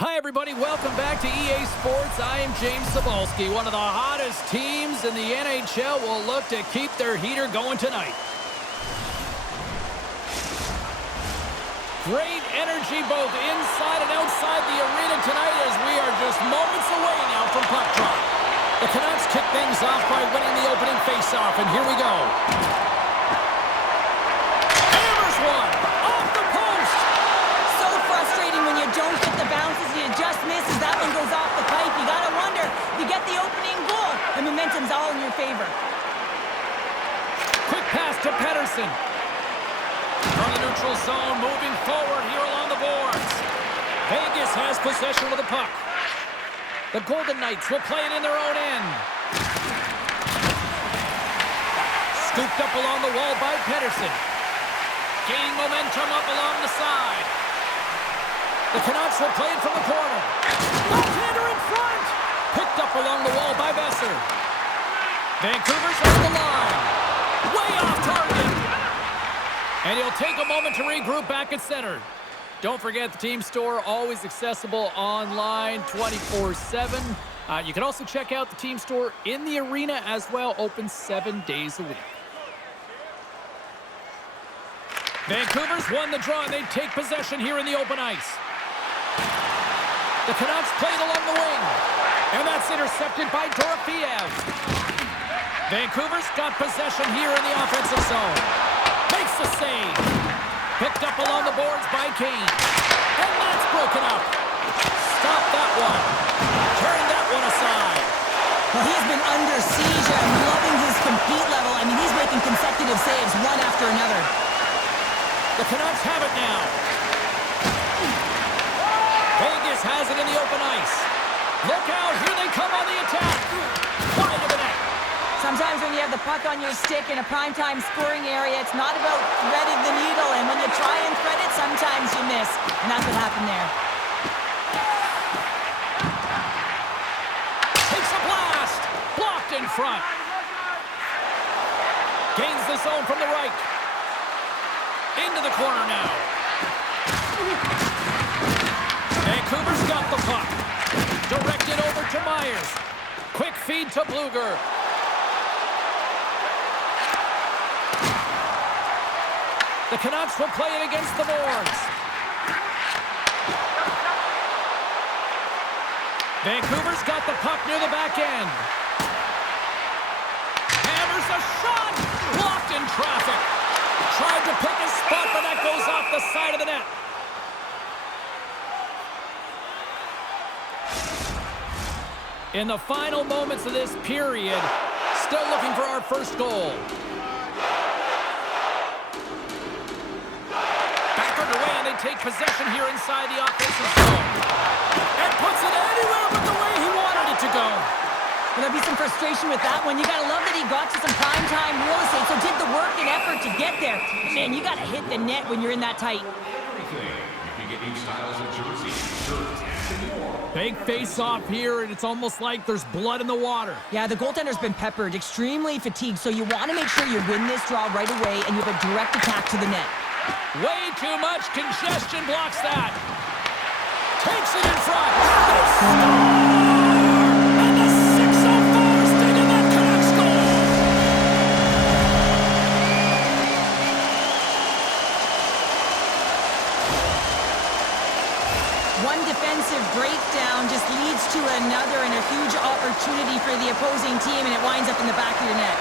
Hi, everybody. Welcome back to EA Sports. I am James Cebulski. One of the hottest teams in the NHL will look to keep their heater going tonight. Great energy both inside and outside the arena tonight as we are just moments away now from puck drop. The Canucks kick things off by winning the opening faceoff, and here we go. Hammers one off the post. So frustrating when you don't get the bounces and it just misses. That one goes off the pipe. You gotta wonder, you get the opening goal. The momentum's all in your favor. Quick pass to Pettersson. From the neutral zone, moving forward here along the boards. Vegas has possession of the puck. The Golden Knights will play it in their own end. Scooped up along the wall by Pettersson. Gaining momentum up along the side. The Canucks will play it from the corner. Left-hander in front. Picked up along the wall by Besser. Vancouver's on the line. Way off target. And he'll take a moment to regroup back at center. Don't forget the team store, always accessible online 24/7. You can also check out the team store in the arena as well, open 7 days a week. Vancouver's won the draw, and they take possession here in the open ice. The Canucks played along the wing, and that's intercepted by Dorofeev. Vancouver's got possession here in the offensive zone. Makes the save. Picked up along the boards by Kane. And that's broken up. Stop that one. Turn that one aside. Well, he's been under siege. I'm loving his compete level. I mean, he's making consecutive saves one after another. The Canucks have it now. Vegas has it in the open ice. Look out. Here they come on the attack. Wide of the net. Sometimes when you have the puck on your stick in a primetime scoring area, it's not about threading the needle. And when you try and thread it, sometimes you miss. And that's what happened there. Takes a blast. Blocked in front. Gains the zone from the right. Into the corner now. Vancouver's got the puck. Directed over to Myers. Quick feed to Bluger. The Canucks will play it against the boards. Vancouver's got the puck near the back end. Hammers a shot. Blocked in traffic. Tried to pick a spot, but that goes off the side of the net. In the final moments of this period, still looking for our first goal. Take possession here inside the offensive zone. And puts it anywhere but the way he wanted it to go. There'll be some frustration with that one. You got to love that he got to some primetime real estate, so did the work and effort to get there. Man, you got to hit the net when you're in that tight. Big face-off here, and it's almost like there's blood in the water. Yeah, the goaltender's been peppered, extremely fatigued, so you want to make sure you win this draw right away, and you have a direct attack to the net. Way too much congestion blocks that. Takes it in front. And the 604's taking that Canucks goal. One defensive breakdown just leads to another and a huge opportunity for the opposing team, and it winds up in the back of your net.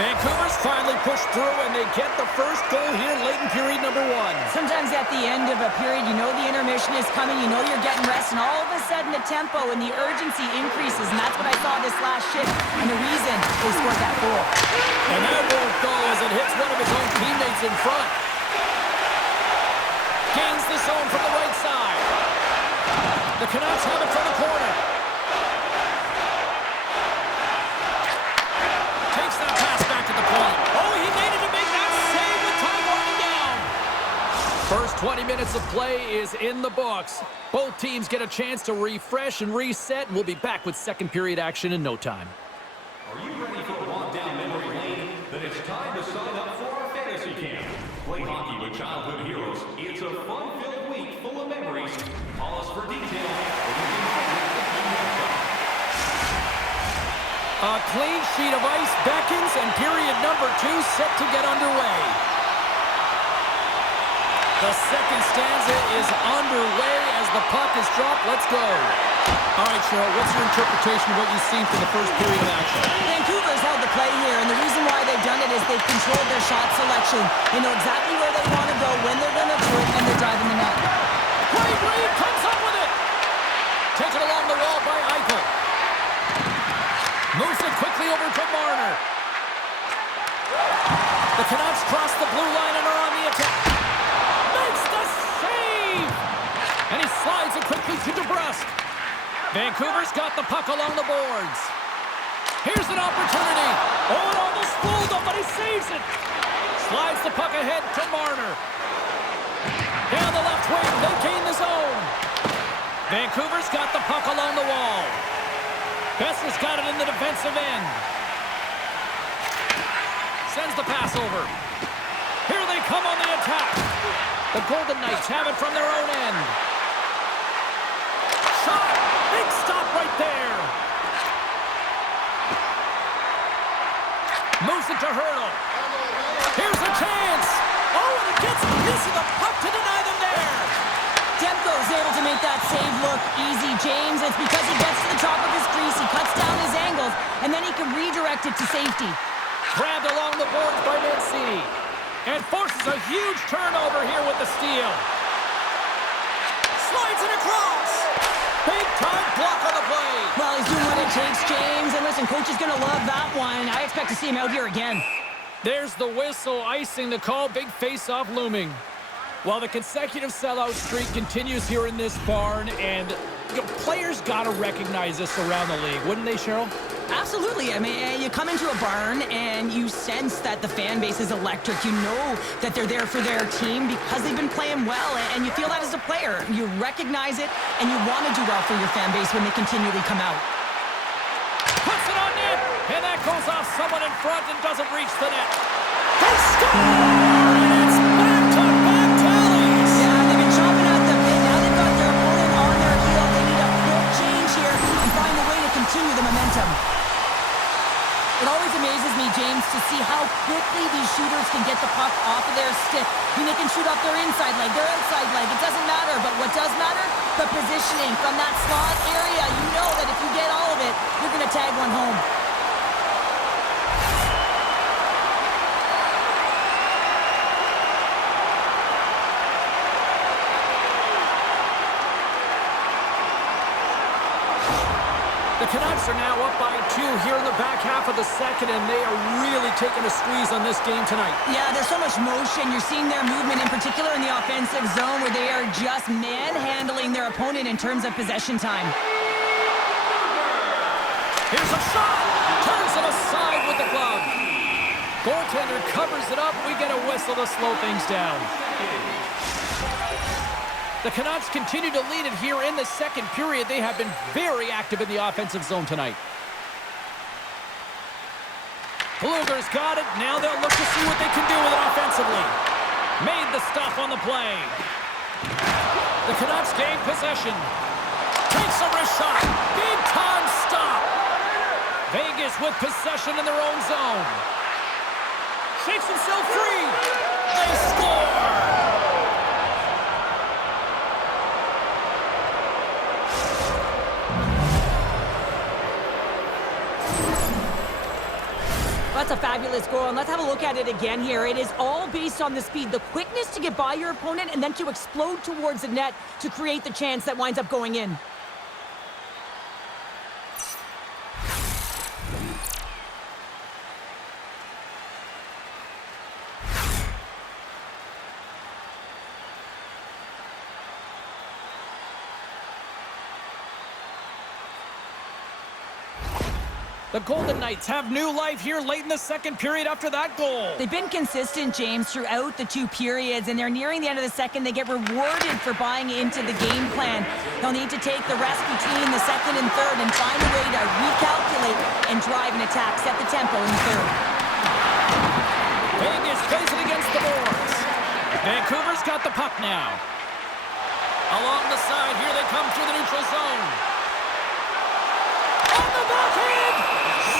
Vancouver's finally pushed through, and they get the first goal here late in period number 1. Sometimes at the end of a period, you know the intermission is coming, you know you're getting rest, and all of a sudden the tempo and the urgency increases, and that's what I saw this last shift, and the reason they scored that goal. And that won't go as it hits one of his own teammates in front. Gains the zone from the right side. The Canucks have it from the corner. Takes that pass back to the point. Oh, he needed to make that save with time winding down. First 20 minutes of play is in the books. Both teams get a chance to refresh and reset, and we'll be back with second period action in no time. Are you ready for a walk down memory lane? Then it's time to sign up for our fantasy camp. Play hockey with childhood heroes. It's a fun-filled week full of memories. Call us for details. A clean sheet of ice beckons, and period number 2 set to get underway. The second stanza is underway as the puck is dropped. Let's go. All right, Cheryl, what's your interpretation of what you've seen from the first period of action? Vancouver's held the play here, and the reason why they've done it is they've controlled their shot selection. They know exactly where they want to go, when they're going to do it, and they're driving the net. Great read, comes up with it. Taken along the wall by Eichel. Moves it quickly over to Marner. The Canucks cross the blue line and are on the attack. Makes the save! And he slides it quickly to DeBrusque. Vancouver's got the puck along the boards. Here's an opportunity. Oh, it almost fooled him, but he saves it. Slides the puck ahead to Marner. Down the left wing, they gain the zone. Vancouver's got the puck along the wall. Besser's got it in the defensive end. Sends the pass over. Here they come on the attack. The Golden Knights have it from their own end. Shot! Big stop right there. Moves it to Hurdle. Here's a chance. Oh, and he gets a piece of the puck to deny them there. Demko's able to make that save look easy, James. It's because he gets to the top of his crease, he cuts down his angles, and then he can redirect it to safety. Grabbed along the boards by Mancini. And forces a huge turnover here with the steal. Slides it across. Big time block on the play. Well, he's doing what it takes, James. And listen, coach is going to love that one. I expect to see him out here again. There's the whistle, icing the call. Big face-off looming. While the consecutive sellout streak continues here in this barn, and players got to recognize this around the league, wouldn't they, Cheryl? Absolutely. I mean, you come into a barn and you sense that the fan base is electric. You know that they're there for their team because they've been playing well, and you feel that as a player. You recognize it, and you want to do well for your fan base when they continually come out. Puts it on net, and that goes off someone in front and doesn't reach the net. They score! And it's back-to-back tallies! Yeah, they've been chopping at the bit. Now they've got their opponent on their heel. They need a quick change here and find a way to continue the momentum. It always amazes me, James, to see how quickly these shooters can get the puck off of their stick. I mean, they can shoot off their inside leg, their outside leg. It doesn't matter, but what does matter? The positioning from that slot area. You know that if you get all of it, you're going to tag one home. The Canucks are now up by 2 here in the back half of the second, and they are really taking a squeeze on this game tonight. Yeah, there's so much motion. You're seeing their movement, in particular in the offensive zone, where they are just manhandling their opponent in terms of possession time. Here's a shot! Turns it aside with the glove. Goaltender covers it up. We get a whistle to slow things down. The Canucks continue to lead it here in the second period. They have been very active in the offensive zone tonight. Blueger's got it. Now they'll look to see what they can do with it offensively. Made the stop on the play. The Canucks gain possession. Takes a wrist shot. Big time stop. Vegas with possession in their own zone. Shakes himself free. They score. That's a fabulous goal, and let's have a look at it again here. It is all based on the speed, the quickness to get by your opponent, and then to explode towards the net to create the chance that winds up going in. The Golden Knights have new life here late in the second period after that goal. They've been consistent, James, throughout the two periods, and they're nearing the end of the second. They get rewarded for buying into the game plan. They'll need to take the rest between the second and third and find a way to recalculate and drive an attack, set the tempo in the third. Vegas plays it against the boards. Vancouver's got the puck now. Along the side, here they come through the neutral zone. On the backhand!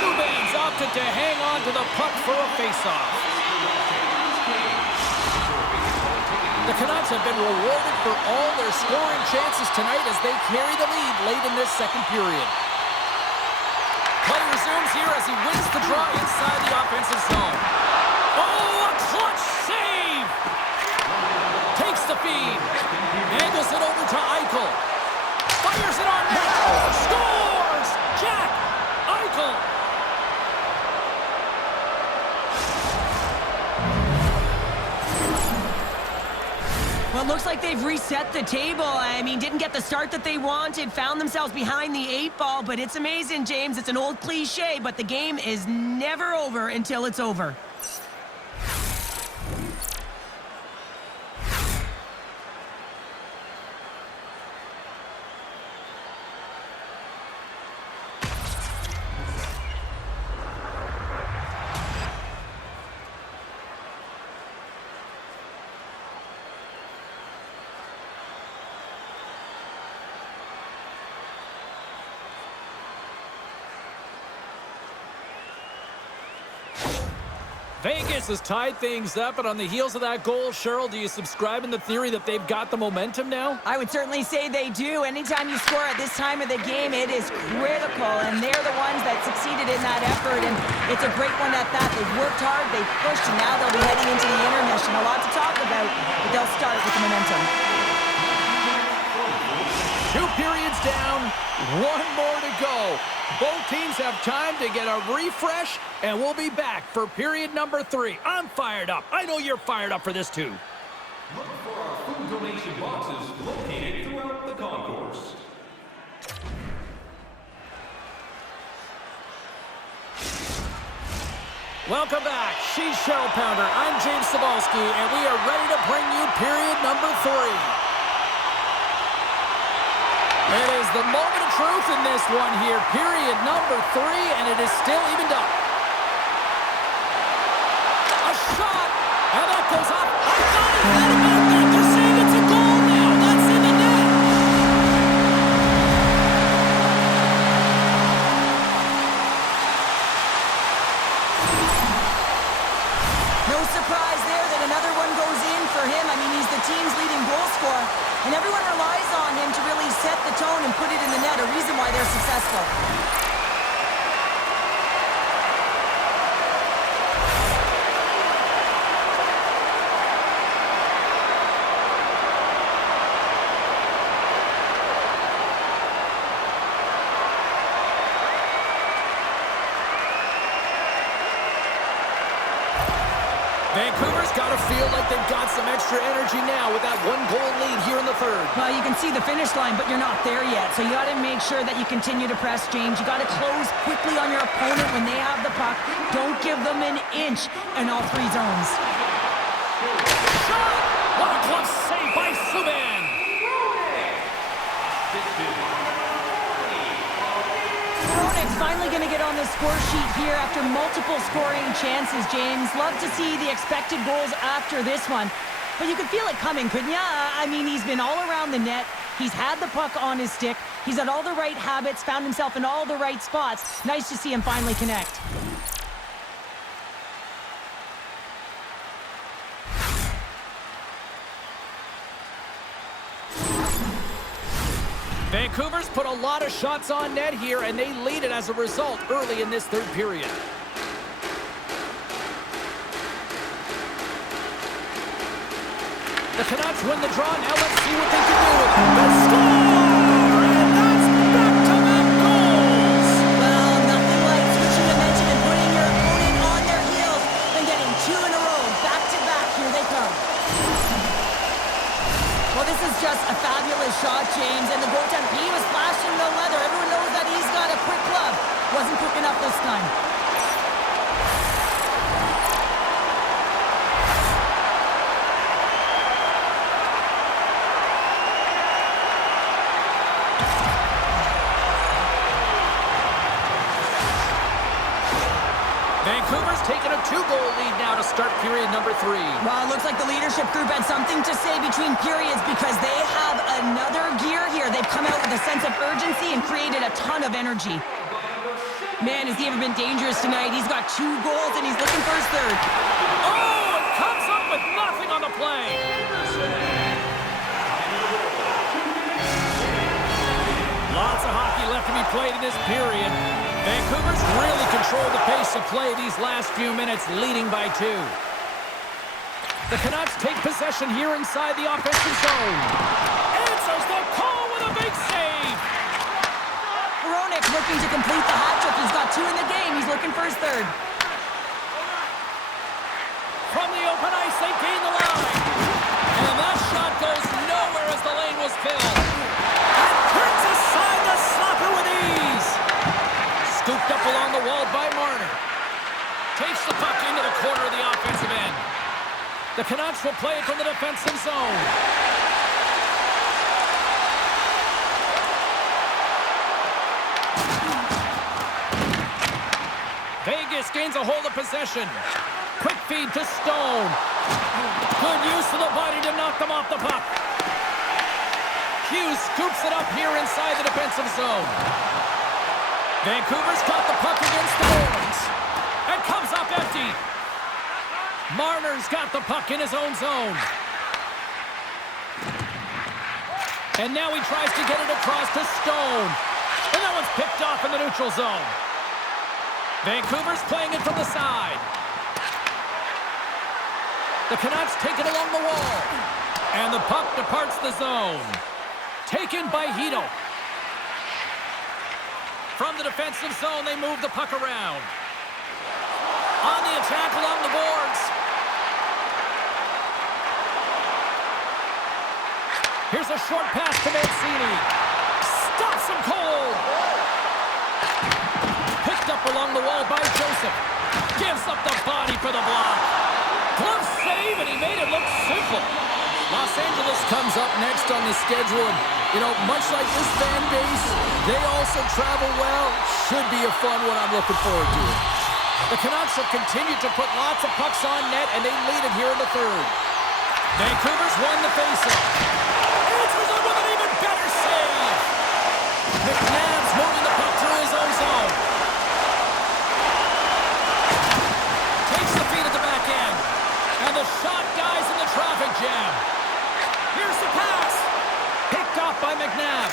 Subban's opted to hang on to the puck for a faceoff. The Canucks have been rewarded for all their scoring chances tonight as they carry the lead late in this second period. Play resumes here as he wins the draw inside the offensive zone. Oh, a clutch save! Takes the feed. Angles it over to Eichel. Fires it on net. Scores! Jack Eichel. Well, it looks like they've reset the table. I mean, didn't get the start that they wanted, found themselves behind the 8-ball, but it's amazing, James. It's an old cliche, but the game is never over until it's over. Vegas has tied things up, and on the heels of that goal, Cheryl, do you subscribe in the theory that they've got the momentum now? I would certainly say they do. Anytime you score at this time of the game, it is critical, and they're the ones that succeeded in that effort, and it's a great one at that. They've worked hard, they've pushed, and now they'll be heading into the intermission. A lot to talk about, but they'll start with the momentum. 2 periods down, 1 more to go. Both teams have time to get a refresh, and we'll be back for period number 3. I'm fired up. I know you're fired up for this too. Look for our food donation boxes located throughout the concourse. Welcome back. She's Cheryl Pounder. I'm James Cebulski, and we are ready to bring you period number 3. It is the moment of truth in this one here. Period number 3, and it is still evened up. A shot, and that goes up. I thought he had it back there. They're saying it's a goal now. That's in the net. No surprise there that another one goes in for him. I mean, he's the team's leading goal scorer, and everyone relies on him to really set the tone and put it in the net, a reason why they're successful. Vancouver's got to feel like they've got some extra energy now with that 1-goal lead here in the third. Well, you can see the finish line, but you're not there yet. So you got to make sure that you continue to press, James. You got to close quickly on your opponent when they have the puck. Don't give them an inch in all 3 zones. Shot! What a close save by Subban! Hronek's finally going to get on the score sheet here after multiple scoring chances, James. Love to see the expected goals after this one. But you could feel it coming, couldn't you? I mean, he's been all around the net. He's had the puck on his stick. He's had all the right habits, found himself in all the right spots. Nice to see him finally connect. Vancouver's put a lot of shots on net here, and they lead it as a result early in this third period. The Canucks win the draw. Now let's see what they can do with it. The score! And that's back-to-back goals! Well, nothing like switching dimension and putting your opponent on their heels and getting 2 in a row. Back-to-back, here they come. Well, this is just a fabulous shot, James, and the goaltender, he was flashing the leather. Everyone knows that he's got a quick glove. wasn't quick enough this time. Vancouver's taken a 2-goal lead now to start period number 3. Well, it looks like the leadership group had something to say between periods because they have another gear here. They've come out with a sense of urgency and created a ton of energy. Man, has he ever been dangerous tonight. He's got 2 goals and he's looking for his third. Oh, and comes up with nothing on the play. Lots of hockey left to be played in this period. Vancouver's really controlled the pace of play these last few minutes, leading by 2. The Canucks take possession here inside the offensive zone. Answers the call with a big save. Hronek looking to complete the hat trick. He's got 2 in the game. He's looking for his third. From the open ice, they gain the line. And that shot goes nowhere as the lane was filled. And turns aside the slapper with ease. Scooped up along the wall by Marner. Takes the puck into the corner of the offensive end. The Canucks will play it from the defensive zone. Vegas gains a hold of possession. Quick feed to Stone. Good use of the body to knock them off the puck. Hughes scoops it up here inside the defensive zone. Vancouver's got the puck against the boards. And comes up empty. Marner's got the puck in his own zone. And now he tries to get it across to Stone. And that one's picked off in the neutral zone. Vancouver's playing it from the side. The Canucks take it along the wall. And the puck departs the zone. Taken by Hito. From the defensive zone, they move the puck around. On the attack along the boards. Here's a short pass to Mancini. Stops him cold. Picked up along the wall by Joseph. Gives up the body for the block. Glove save, and he made it look simple. Los Angeles comes up next on the schedule. And, you know, much like this fan base, they also travel well. Should be a fun one. I'm looking forward to it. The Canucks have continued to put lots of pucks on net, and they lead it here in the third. Vancouver's won the faceoff. Answers it with an even better save. McNabb's moving the puck through his own zone. Takes the feed at the back end. And the shot guys in the traffic jam. Here's the pass. Picked off by McNabb.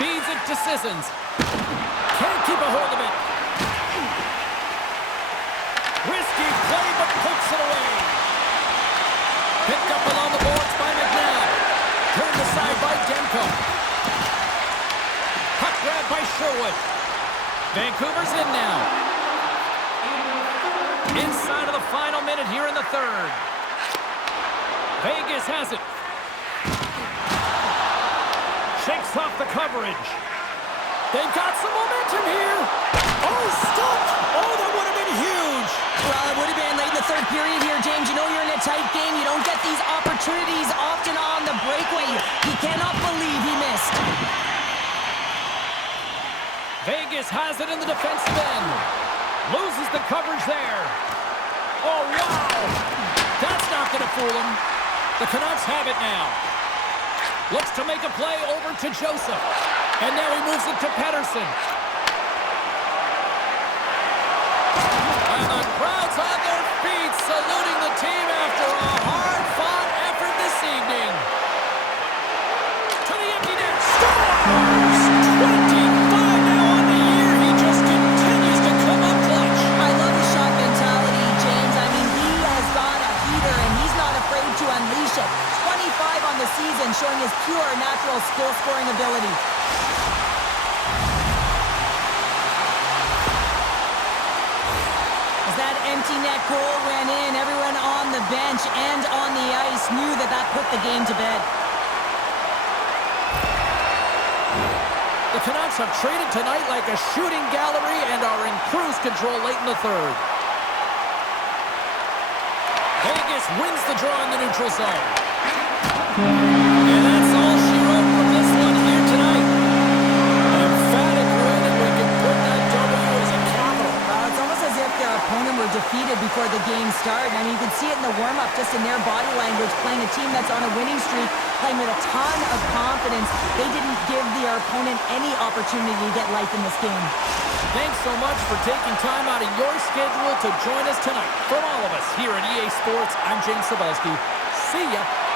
Feeds it to Sissons. Can't keep a hold of it. Risky play, but pokes it away. Picked up along the boards by McNabb. Turned aside by Demko. Puck grab by Sherwood. Vancouver's in now. Inside of the final minute here in the third. Vegas has it. Shakes off the coverage. They've got some momentum here. Oh, stopped. Oh, that would have been huge. Well, it would have been late in the third period here, James. You know you're in a tight game. You don't get these opportunities often on the breakaway. He cannot believe he missed. Vegas has it in the defensive end. Loses the coverage there. Oh, wow. That's not going to fool him. The Canucks have it now. Looks to make a play over to Joseph. And now he moves it to Pettersson. And the crowd's on their feet, saluting the team after a hard-fought effort this evening. To the empty net. Scores! 25 now on the year. He just continues to come up clutch. I love his shot mentality, James. I mean, he has got a heater, and he's not afraid to unleash it. 25 on the season, showing his pure, natural skill-scoring ability. As that empty net goal went in, everyone on the bench and on the ice knew that that put the game to bed. The Canucks have traded tonight like a shooting gallery and are in cruise control late in the third. Vegas wins the draw in the neutral zone. And that's all she wrote from this one here tonight. An emphatic win, and we can put that W as a capital. It's almost as if their opponent were defeated before the game started. I mean, you can see it in the warm-up, just in their body language, playing a team that's on a winning streak, playing with a ton of confidence. They didn't give their opponent any opportunity to get life in this game. Thanks so much for taking time out of your schedule to join us tonight. From all of us here at EA Sports, I'm James Cebulski. See ya.